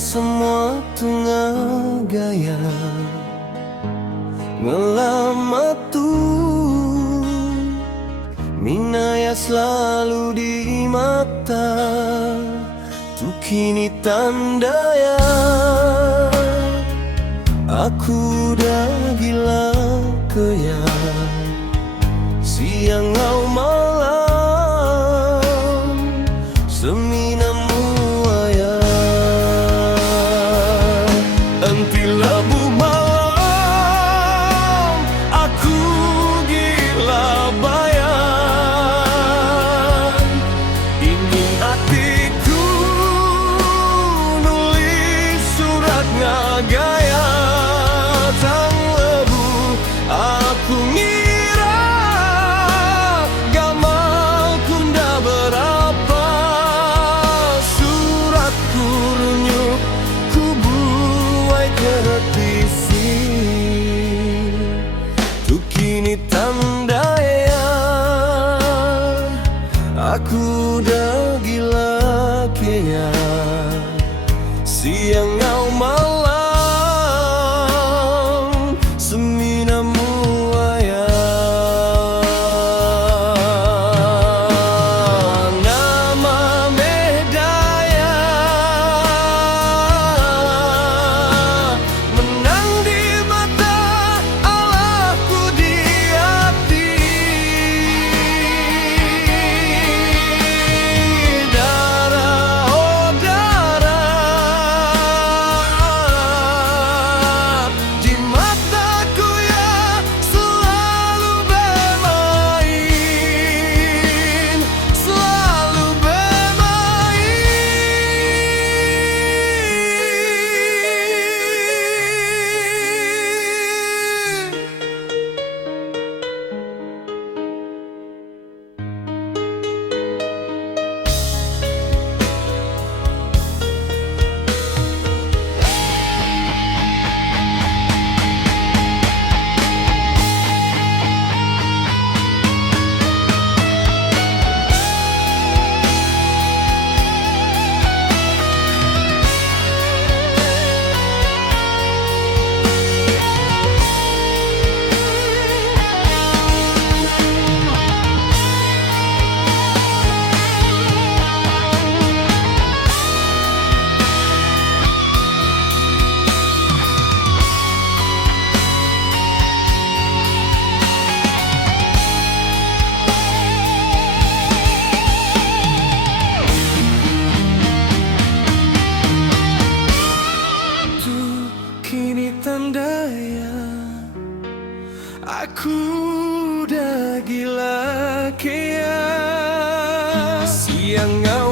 semua tengah gaya ngelama tuh minaya selalu di mata tuh kini tanda ya aku udah gila kaya siang au malam seminamu aya enti labu malam aku gila bayan ingin hatiku nulis surat ngagaya tang lebu aku ngira gamalku nda berapa suratku runyuk ku buai keretisi tuh kini tanda ya aku udah gila kaya siang au malam seminamu aya nama medaya menang di mata Allahku di hati darah oh darah di mataku ya selalu bermain selalu bermain. Kini tanda ya aku udah gila kaya siang au